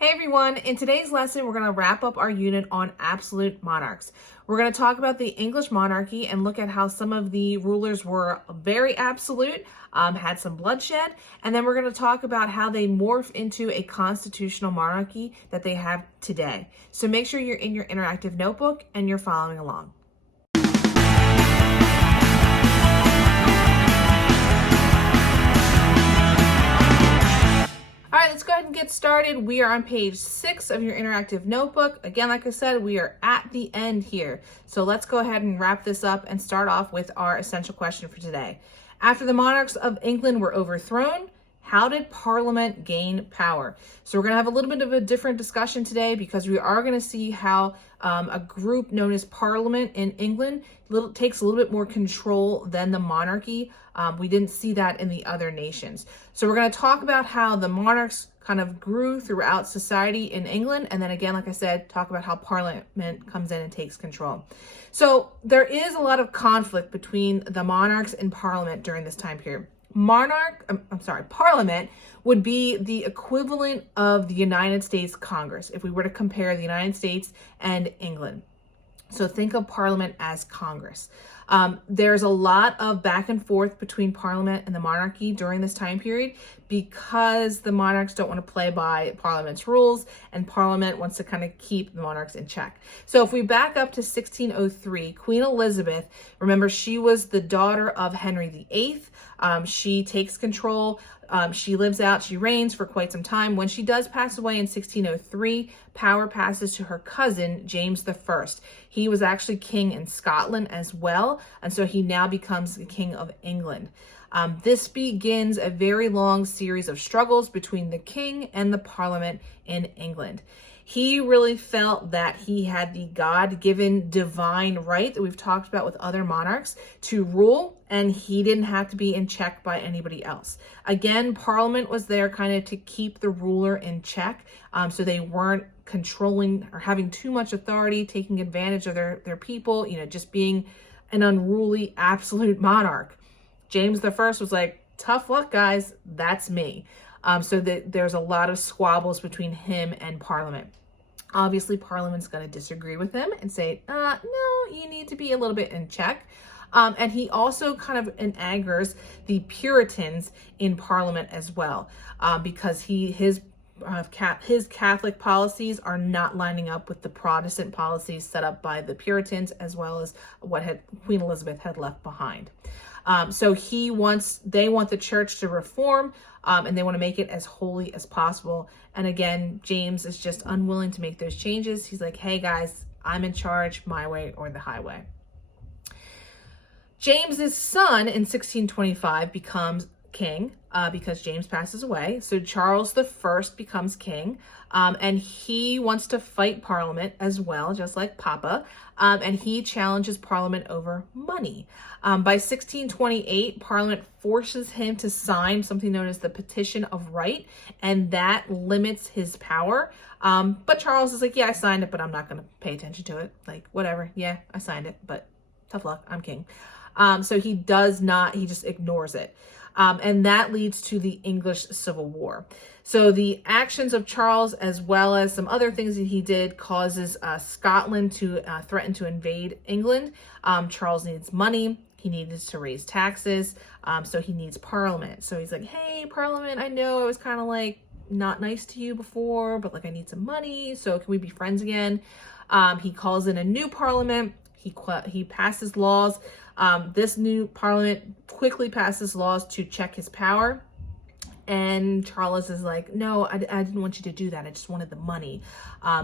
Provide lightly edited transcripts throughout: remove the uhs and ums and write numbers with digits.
Hey everyone, in today's lesson, we're going to wrap up our unit on absolute monarchs. We're going to talk about the English monarchy and look at how some of the rulers were very absolute, had some bloodshed, and then we're going to talk about how they morph into a constitutional monarchy that they have today. So make sure you're in your interactive notebook and you're following along. All right, let's go ahead and get started. We are on page 6 of your interactive notebook. Again, like I said, we are at the end here. So let's go ahead and wrap this up and start off with our essential question for today. After the monarchs of England were overthrown, how did Parliament gain power? So we're going to have a little bit of a different discussion today because we are going to see how a group known as Parliament in England takes a little bit more control than the monarchy. We didn't see that in the other nations. So we're going to talk about how the monarchs kind of grew throughout society in England. And then again, like I said, talk about how Parliament comes in and takes control. So there is a lot of conflict between the monarchs and Parliament during this time period. Parliament would be the equivalent of the United States Congress if we were to compare the United States and England. So think of Parliament as Congress. There's a lot of back and forth between Parliament and the monarchy during this time period because the monarchs don't want to play by Parliament's rules and Parliament wants to kind of keep the monarchs in check. So if we back up to 1603, Queen Elizabeth, remember she was the daughter of Henry VIII. She takes control. She lives out, she reigns for quite some time. When she does pass away in 1603, power passes to her cousin, James I. He was actually king in Scotland as well, and so he now becomes the king of England. This begins a very long series of struggles between the king and the Parliament in England. He really felt that he had the God-given divine right that we've talked about with other monarchs to rule, and he didn't have to be in check by anybody else. Again, Parliament was there kind of to keep the ruler in check, so they weren't controlling or having too much authority, taking advantage of their people, just being an unruly absolute monarch. James I was like, tough luck, guys, that's me. So there's a lot of squabbles between him and Parliament. Obviously, Parliament's going to disagree with him and say, no, you need to be a little bit in check. And he also kind of angers the Puritans in Parliament as well, because his Catholic policies are not lining up with the Protestant policies set up by the Puritans, as well as what Queen Elizabeth had left behind. So they want the church to reform, and they want to make it as holy as possible. And again, James is just unwilling to make those changes. He's like, hey guys, I'm in charge, my way or the highway. James's son in 1625 becomes king because James passes away. So Charles I becomes king, and he wants to fight Parliament as well, just like Papa, and he challenges Parliament over money. By 1628, Parliament forces him to sign something known as the Petition of Right, and that limits his power. But Charles is like, yeah, I signed it, but I'm not going to pay attention to it. Like, whatever. Yeah, I signed it, but tough luck. I'm king. So he just ignores it. And that leads to the English Civil War. So the actions of Charles, as well as some other things that he did, causes Scotland to threaten to invade England. Charles needs money. He needs to raise taxes. So he needs Parliament. So he's like, hey, Parliament, I know I was kind of like not nice to you before, but like I need some money. So can we be friends again? He calls in a new Parliament. He passes laws. This new Parliament quickly passes laws to check his power. And Charles is like, no, I didn't want you to do that. I just wanted the money.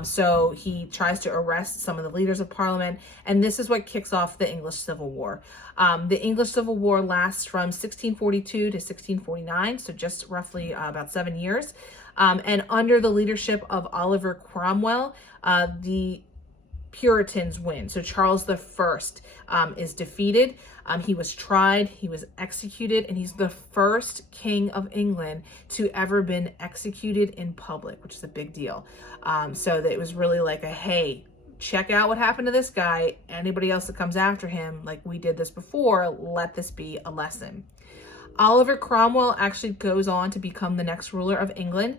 So he tries to arrest some of the leaders of Parliament. And this is what kicks off the English Civil War. The English Civil War lasts from 1642 to 1649. So just roughly about 7 years. And under the leadership of Oliver Cromwell, the Puritans win. So Charles I is defeated. He was tried, he was executed, and he's the first king of England to ever been executed in public, which is a big deal. So that it was really like hey, check out what happened to this guy. Anybody else that comes after him, like we did this before, let this be a lesson. Oliver Cromwell actually goes on to become the next ruler of England.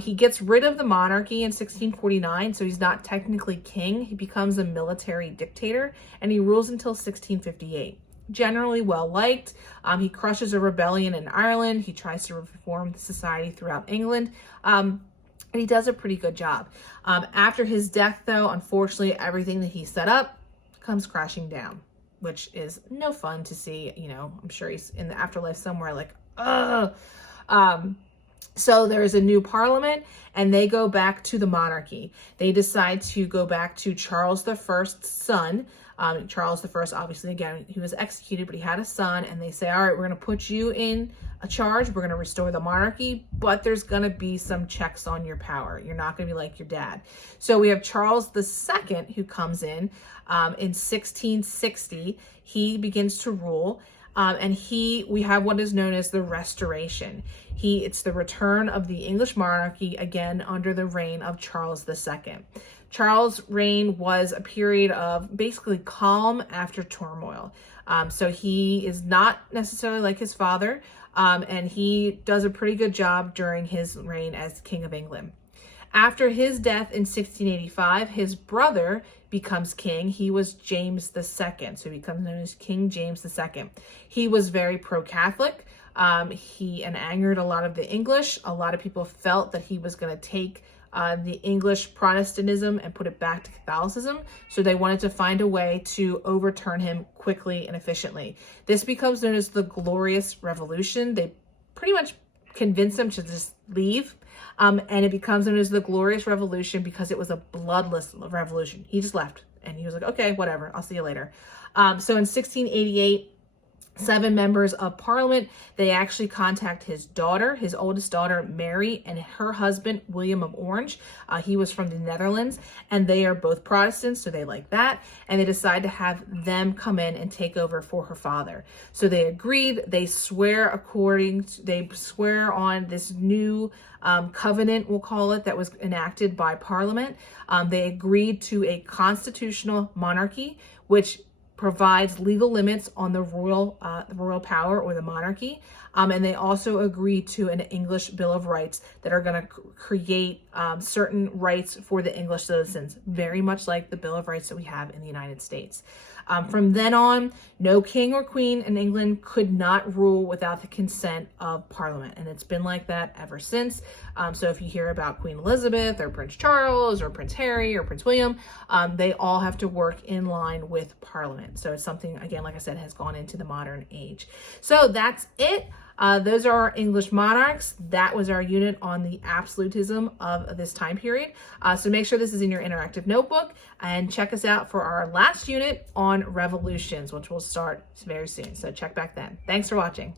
He gets rid of the monarchy in 1649, so he's not technically king. He becomes a military dictator, and he rules until 1658. Generally well liked. He crushes a rebellion in Ireland. He tries to reform society throughout England. And he does a pretty good job. After his death, though, unfortunately, everything that he set up comes crashing down, which is no fun to see. You know, I'm sure he's in the afterlife somewhere like, ugh. So there is a new parliament, and they go back to the monarchy. They decide to go back to Charles I's son. Charles I, obviously, again, he was executed, but he had a son, and they say, all right, we're going to put you in a charge. We're going to restore the monarchy, but there's going to be some checks on your power. You're not going to be like your dad. So we have Charles II who comes in 1660. He begins to rule. And we have what is known as the Restoration. It's the return of the English monarchy, again, under the reign of Charles II. Charles' reign was a period of basically calm after turmoil. So he is not necessarily like his father, and he does a pretty good job during his reign as King of England. After his death in 1685, his brother becomes king. He was James II, so he becomes known as King James II. He was very pro-Catholic. He angered a lot of the English. A lot of people felt that he was going to take the English Protestantism and put it back to Catholicism. So they wanted to find a way to overturn him quickly and efficiently. This becomes known as the Glorious Revolution. They pretty much convince him to just leave. And it becomes known as the Glorious Revolution because it was a bloodless revolution. He just left and he was like, okay, whatever, I'll see you later. So in 1688, 7 members of parliament, they actually contact his daughter, his oldest daughter, Mary, and her husband, William of Orange. He was from the Netherlands, and they are both Protestants, so they like that. And they decide to have them come in and take over for her father. So they agreed. They swear on this new covenant, we'll call it, that was enacted by Parliament. They agreed to a constitutional monarchy, which provides legal limits on the royal power or the monarchy. And they also agree to an English Bill of Rights that are going to create certain rights for the English citizens, very much like the Bill of Rights that we have in the United States. From then on, no king or queen in England could not rule without the consent of Parliament. And it's been like that ever since. So if you hear about Queen Elizabeth or Prince Charles or Prince Harry or Prince William, they all have to work in line with Parliament. So it's something, again, like I said, has gone into the modern age. So that's it. Those are our English monarchs. That was our unit on the absolutism of this time period. So make sure this is in your interactive notebook and check us out for our last unit on revolutions, which will start very soon. So check back then. Thanks for watching.